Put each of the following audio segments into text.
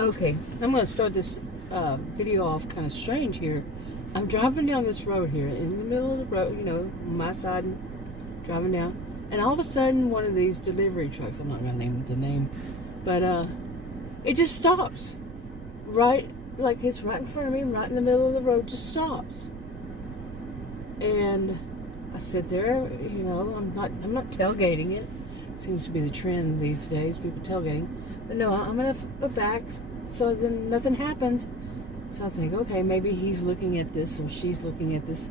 Okay, I'm going to start this video off kind of strange here. I'm driving down this road here, in the middle of the road, you know, on my side, driving down, and all of a sudden, one of these delivery trucks, I'm not going to name the name, but it just stops. Right, like it's right in front of me, right in the middle of the road, just stops. And I sit there, you know, I'm not tailgating it. Seems to be the trend these days, people tailgating. But no, I'm going to go back so then nothing happens. So I think, okay, maybe he's looking at this or she's looking at this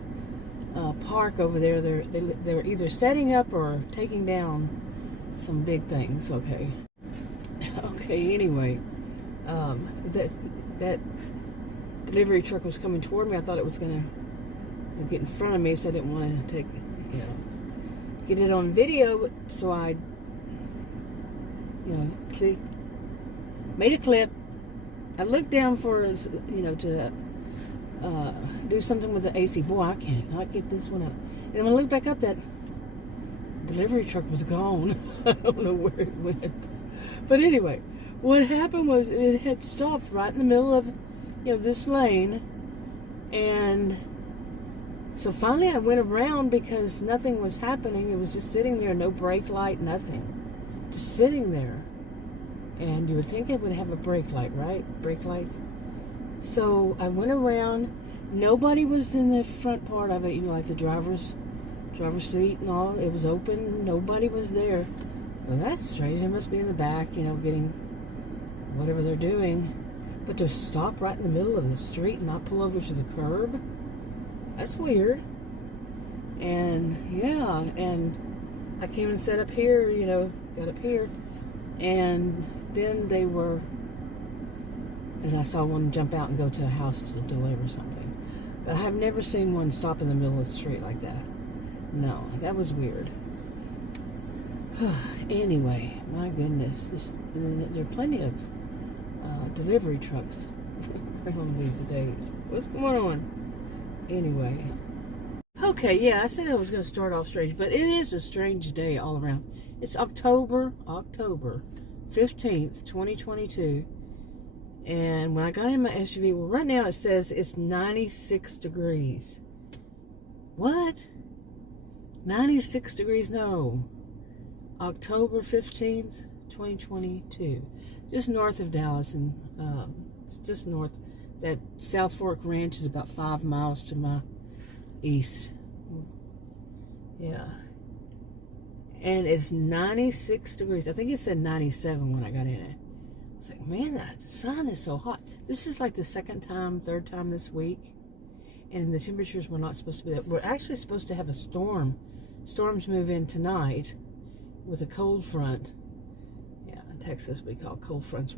park over there. They're either setting up or taking down some big things. Okay. Okay, anyway, that delivery truck was coming toward me. I thought it was going to get in front of me, so I didn't want to get it on video. So I, made a clip. I looked down for, to do something with the AC. Boy, I can't not get this one up. And when I looked back up, that delivery truck was gone. I don't know where it went. But anyway, what happened was it had stopped right in the middle of, this lane. And so finally I went around because nothing was happening. It was just sitting there, no brake light, nothing. Just sitting there. And you would think it would have a brake light, right? Brake lights. So I went around. Nobody was in the front part of it, like the driver's seat and all. It was open. Nobody was there. Well, that's strange. They must be in the back, getting whatever they're doing. But to stop right in the middle of the street and not pull over to the curb, that's weird. And yeah, and I came and sat up here, got up here. And then they were, and I saw one jump out and go to a house to deliver something. But I have never seen one stop in the middle of the street like that. No, that was weird. Anyway, my goodness, there are plenty of delivery trucks on these days. What's going on? Anyway. Okay, yeah, I said I was going to start off strange, but it is a strange day all around. It's October 15th, 2022. And when I got in my SUV, well, right now it says it's 96 degrees. What? 96 degrees? No. October 15th, 2022. Just north of Dallas, and it's just north. That South Fork Ranch is about 5 miles to my east. Yeah. And it's 96 degrees. I think it said 97 when I got in it. I was like, man, the sun is so hot. This is like the third time this week. And the temperatures were not supposed to be that. We're actually supposed to have a storm. Storms move in tonight with a cold front. Yeah, in Texas we call cold fronts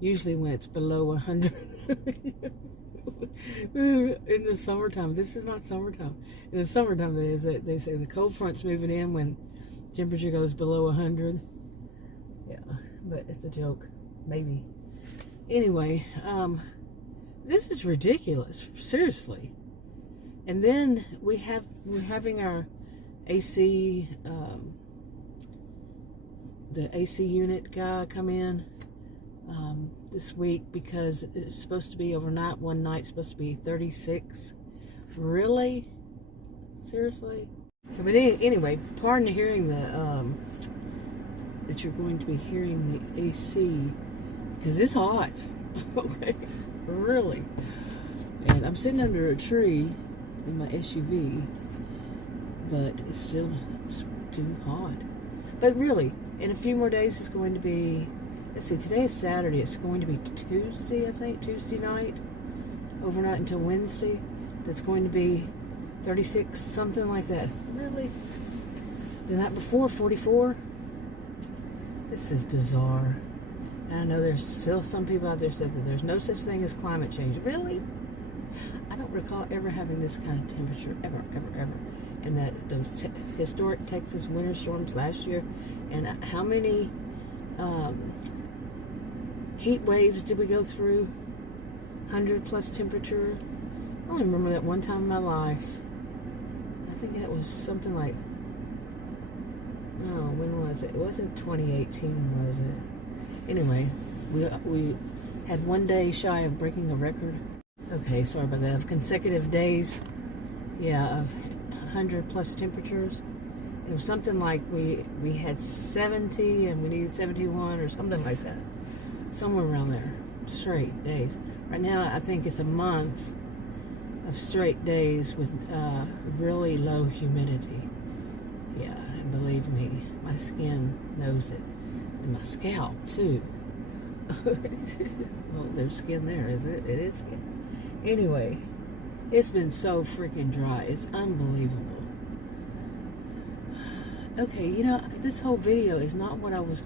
usually when it's below 100. In the summertime. This is not summertime. In the summertime, they say the cold front's moving in when temperature goes below 100. Yeah, but it's a joke. Maybe. Anyway, this is ridiculous. Seriously. And then we're having our AC, the AC unit guy come in this week because it's supposed to be overnight. One night's supposed to be 36. Really? Seriously? But anyway, pardon hearing that you're going to be hearing the AC because it's hot. Okay, really. And I'm sitting under a tree in my SUV, but it's too hot. But really, in a few more days, it's going to be. Let's see, today is Saturday. It's going to be Tuesday, I think, Tuesday night, overnight until Wednesday. That's going to be 36, something like that. Really? The night before, 44? This is bizarre. And I know there's still some people out there said that there's no such thing as climate change. Really? I don't recall ever having this kind of temperature, ever. And that those historic Texas winter storms last year, and how many heat waves did we go through? 100 plus temperature. I only remember that one time in my life. I think that was something like, when was it? It wasn't 2018, was it? Anyway, we had one day shy of breaking a record. Okay, sorry about that. Of consecutive days, yeah, of 100 plus temperatures. It was something like we had 70 and we needed 71 or something like that. Somewhere around there, straight days. Right now, I think it's a month of straight days with really low humidity. Yeah, and believe me, my skin knows it. And my scalp, too. Well, there's skin there, is it? It is skin. Anyway, it's been so freaking dry. It's unbelievable. Okay, you know, this whole video is not what I was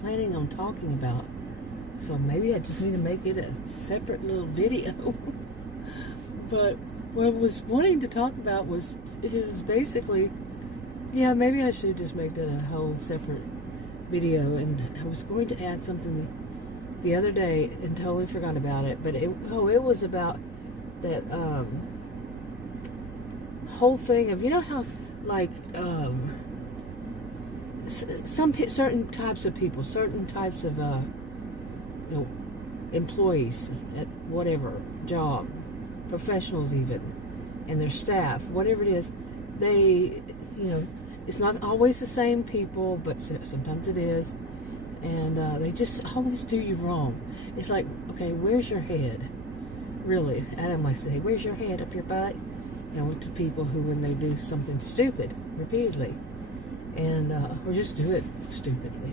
planning on talking about. So maybe I just need to make it a separate little video. But what I was wanting to talk about was basically, yeah, maybe I should just make that a whole separate video. And I was going to add something the other day and totally forgot about it. But it was about that whole thing of, you know how, like, certain types of people, certain types of, you know, employees at whatever job, professionals even, and their staff, whatever it is, they, you know, it's not always the same people, but sometimes it is, and they just always do you wrong. It's like, okay, where's your head? Really, Adam might say, where's your head, up your butt? You know, to people who, when they do something stupid repeatedly, and or just do it stupidly.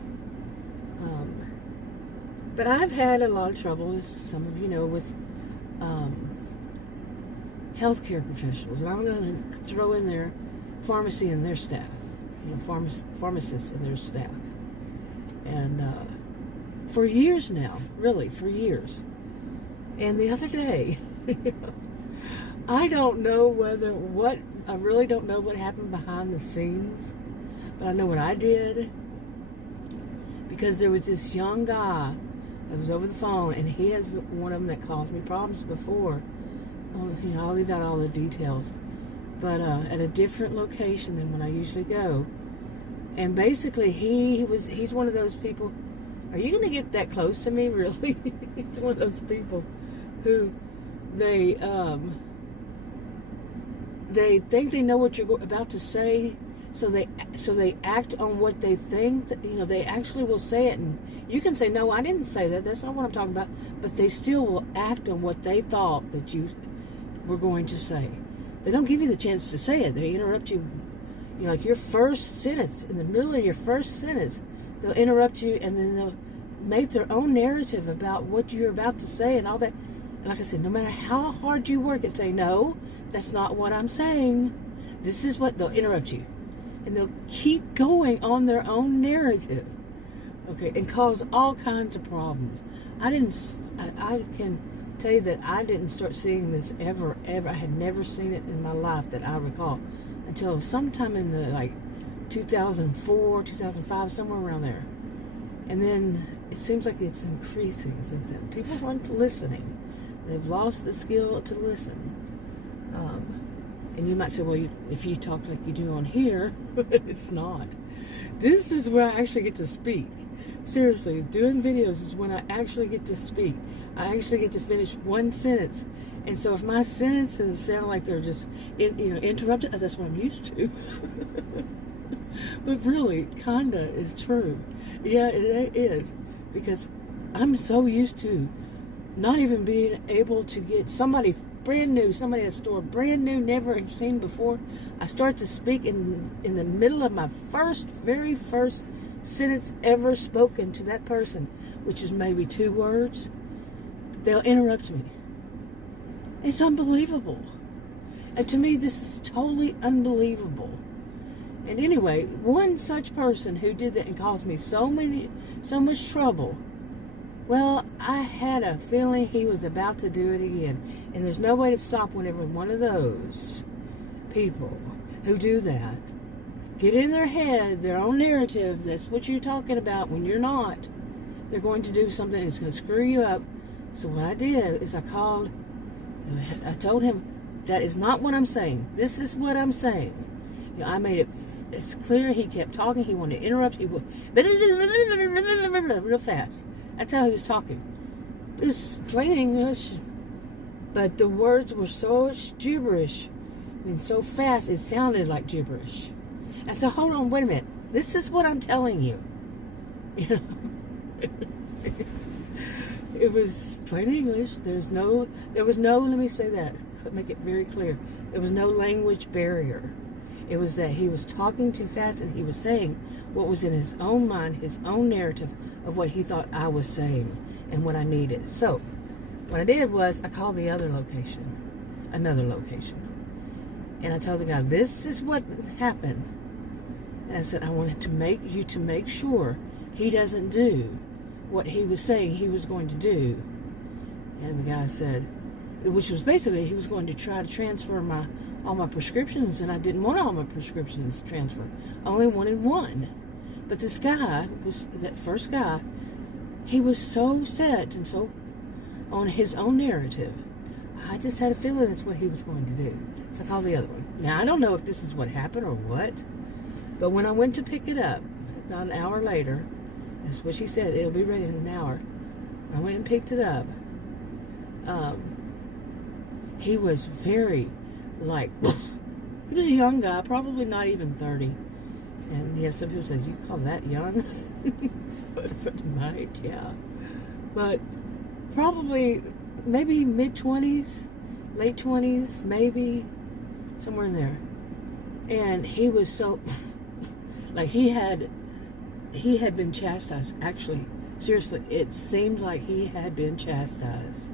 But I've had a lot of trouble, as some of you know, with healthcare professionals, and I'm going to throw in there pharmacy and their staff, you know, pharmacists and their staff, and for years now, really for years. And the other day, I don't know I really don't know what happened behind the scenes, but I know what I did, because there was this young guy that was over the phone, and he is one of them that caused me problems before. You know, I'll leave out all the details, but at a different location than when I usually go. And basically, he's one of those people. Are you going to get that close to me? Really? He's one of those people who they think they know what you're about to say, so they act on what they think. You know, they actually will say it, and you can say, no, I didn't say that. That's not what I'm talking about. But they still will act on what they thought that you were going to say. They don't give you the chance to say it. They interrupt you. You know, like your first sentence, in the middle of your first sentence, they'll interrupt you, and then they'll make their own narrative about what you're about to say and all that. And like I said, no matter how hard you work at saying, no, that's not what I'm saying, this is what, they'll interrupt you. And they'll keep going on their own narrative, okay, and cause all kinds of problems. I can tell you that I didn't start seeing this ever. I had never seen it in my life that I recall until sometime in the, like, 2004, 2005, somewhere around there. And then it seems like it's increasing since then. People aren't listening. They've lost the skill to listen. And you might say, well, if you talk like you do on here, it's not. This is where I actually get to speak. Seriously, doing videos is when I actually get to speak. I actually get to finish one sentence. And so if my sentences sound like they're just interrupted, that's what I'm used to. But really, kinda is true. Yeah, it is. Because I'm so used to not even being able to get somebody brand new, somebody at a store, brand new, never have seen before. I start to speak in the middle of my very first sentence ever spoken to that person, which is maybe 2 words. They'll interrupt me. It's unbelievable. And to me, this is totally unbelievable. And anyway, one such person who did that and caused me so much trouble, well, I had a feeling he was about to do it again. And there's no way to stop whenever one of those people who do that get in their head, their own narrative, that's what you're talking about when you're not. They're going to do something that's going to screw you up. So what I did is I told him, that is not what I'm saying. This is what I'm saying. You know, I made it it's clear. He kept talking. He wanted to interrupt. He would real fast. That's how he was talking. it's plain English, but the words were so gibberish. I mean, so fast, it sounded like gibberish. I said, hold on, wait a minute. This is what I'm telling you. You know? It was plain English. There was no, let me say that, make it very clear. There was no language barrier. It was that he was talking too fast and he was saying what was in his own mind, his own narrative of what he thought I was saying and what I needed. So, what I did was I called the other location, another location. And I told the guy, this is what happened. And I said, I wanted to make sure he doesn't do what he was saying he was going to do. And the guy said, which was basically he was going to try to transfer all my prescriptions, and I didn't want all my prescriptions transferred. I only wanted one. But this guy, that first guy, he was so set and so on his own narrative. I just had a feeling that's what he was going to do. So I called the other one. Now, I don't know if this is what happened or what, but when I went to pick it up, about an hour later, that's what she said, it'll be ready in an hour. I went and picked it up. He was very, he was a young guy, probably not even 30. And yeah, some people say, you call that young? But for tonight, yeah. But probably, maybe mid-20s, late 20s, maybe, somewhere in there. And he was so, he had been chastised. Actually, seriously, it seemed like he had been chastised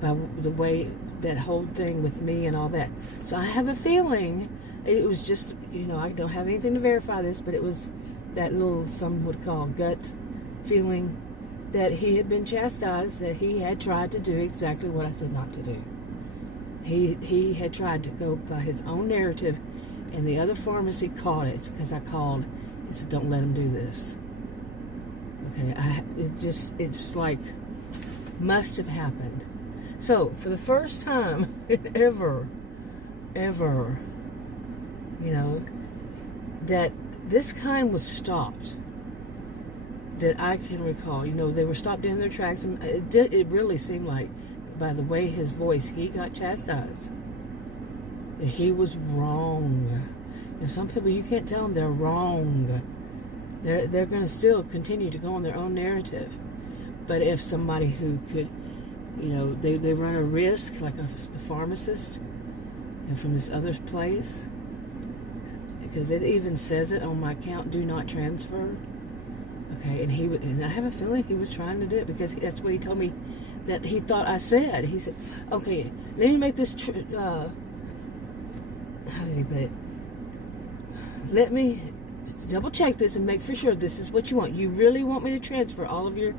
by the way, that whole thing with me and all that. So I have a feeling it was just, I don't have anything to verify this, but it was that little, some would call gut feeling that he had been chastised, that he had tried to do exactly what I said not to do. He had tried to go by his own narrative, and the other pharmacy caught it because I called and said, don't let him do this. Okay, it's like, must have happened. So, for the first time ever, that this kind was stopped, that I can recall. They were stopped in their tracks, and it really seemed like, by the way his voice, he got chastised. That he was wrong. Some people, you can't tell them they're wrong. They're going to still continue to go on their own narrative. But if somebody who could, they run a risk, like a pharmacist, from this other place, because it even says it on my account, do not transfer. Okay, and I have a feeling he was trying to do it, because that's what he told me that he thought I said. He said, okay, let me make this, how did he put it? Let me double check this and make for sure this is what you want. You really want me to transfer all of your,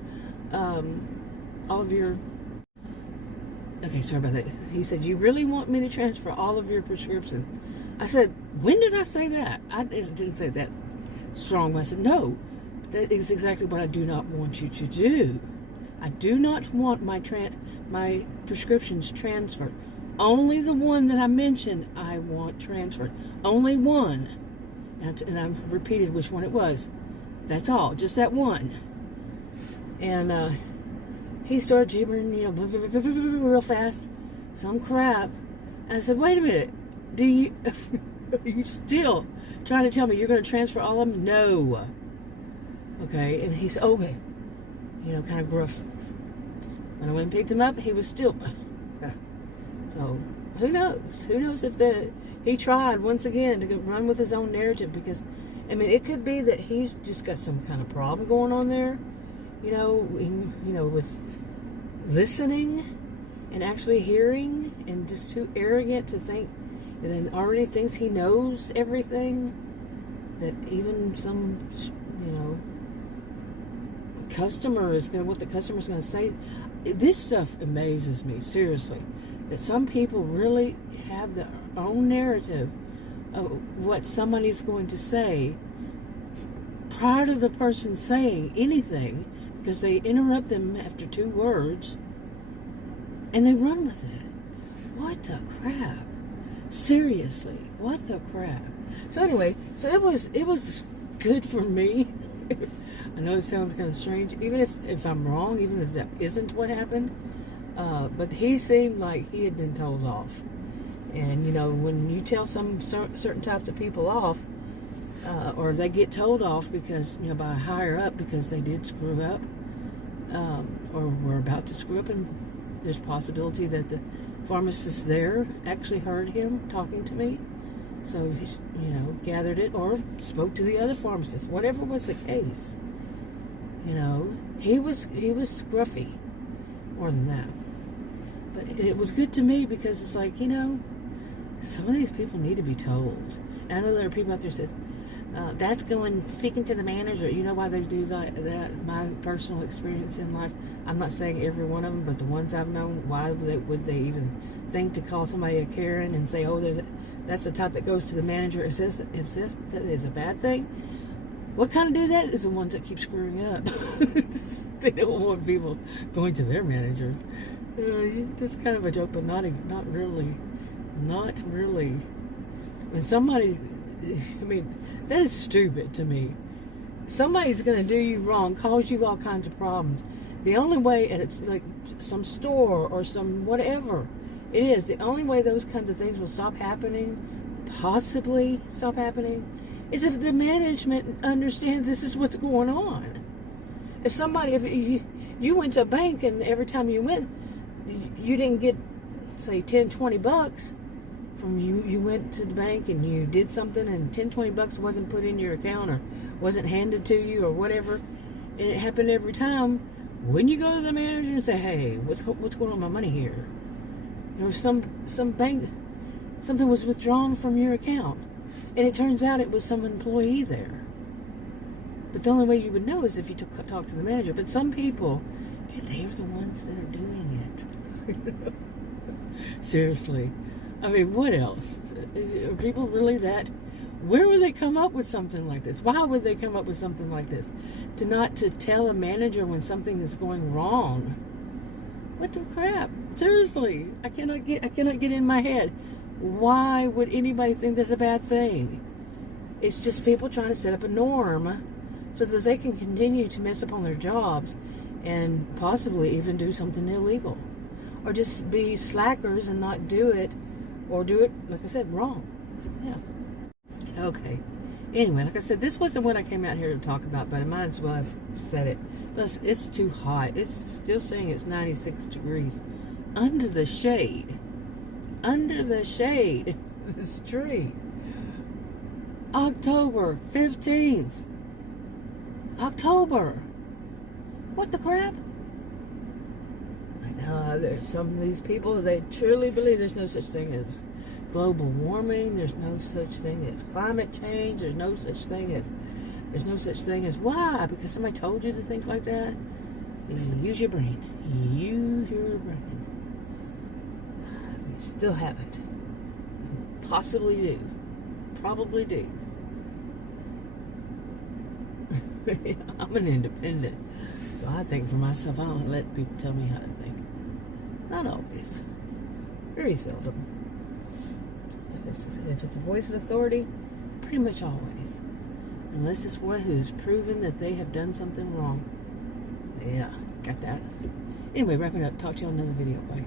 okay, sorry about that. He said, you really want me to transfer all of your prescriptions? I said, when did I say that? I didn't say that strong. I said, no, that is exactly what I do not want you to do. I do not want my prescriptions transferred. Only the one that I mentioned I want transferred. Only one. And I repeated which one it was. That's all, just that one. And he started gibbering, real fast, some crap. And I said, wait a minute, are you still trying to tell me you're going to transfer all of them? No. Okay, and he said, okay, kind of gruff. When I went and picked him up, he was still, so who knows? Who knows if he tried once again to run with his own narrative, because, it could be that he's just got some kind of problem going on there, with listening and actually hearing, and just too arrogant to think, and then already thinks he knows everything, that even some, customer is going to, what the customer's going to say. This stuff amazes me, seriously, that some people really have their own narrative of what somebody's going to say prior to the person saying anything, because they interrupt them after 2 words and they run with it. What the crap? Seriously, what the crap? So anyway, it was good for me. I know it sounds kind of strange, even if I'm wrong, even if that isn't what happened. But he seemed like he had been told off. And, you know, when you tell some certain types of people off, or they get told off because, you know, by a higher up because they did screw up, or were about to screw up, and there's possibility that the pharmacist there actually heard him talking to me. So he, you know, gathered it or spoke to the other pharmacist. Whatever was the case, you know, he was scruffy, more than that. But it was good to me because it's like, you know, some of these people need to be told. And I know there are people out there that says, that's speaking to the manager. You know why they do that? My personal experience in life, I'm not saying every one of them, but the ones I've known, why would they even think to call somebody a Karen and say, oh, that's the type that goes to the manager, if that is a bad thing? What kind of do that is the ones that keep screwing up. They don't want people going to their managers. That's kind of a joke, but not really. Not really. When somebody, I mean, that is stupid to me. Somebody's going to do you wrong, cause you all kinds of problems. The only way, and it's like some store or some whatever it is, the only way those kinds of things will stop happening, possibly stop happening, is if the management understands this is what's going on. If you went to a bank and every time you went, you didn't get, say, 10, 20 bucks from you went to the bank and you did something and 10, 20 bucks wasn't put in your account or wasn't handed to you or whatever, and it happened every time, wouldn't you go to the manager and say, hey, what's going on with my money here? You know, some bank, something was withdrawn from your account, and it turns out it was some employee there. But the only way you would know is if you talk to the manager. But some people, they're the ones that are doing it. Seriously. I mean, what else? Are people really that? Where would they come up with something like this? Why would they come up with something like this? To tell a manager when something is going wrong. What the crap? Seriously, I cannot get in my head. Why would anybody think that's a bad thing? It's just people trying to set up a norm so that they can continue to mess up on their jobs and possibly even do something illegal. Or just be slackers and not do it, or do it, like I said, wrong. Yeah. Okay. Anyway, like I said, this wasn't what I came out here to talk about, but I might as well have said it. Plus, it's too hot. It's still saying it's 96 degrees. Under the shade. Under the shade of this tree. October 15th. October. What the crap? I know there's some of these people, they truly believe there's no such thing as global warming. There's no such thing as climate change. There's no such thing as why? Because somebody told you to think like that? Use your brain. Use your brain. You still haven't. Possibly do. Probably do. I'm an independent. So I think for myself. I don't let people tell me how to think. Not always. Very seldom. If it's a voice of authority, pretty much always. Unless it's one who's proven that they have done something wrong. Yeah, got that. Anyway, wrapping up. Talk to you on another video. Bye.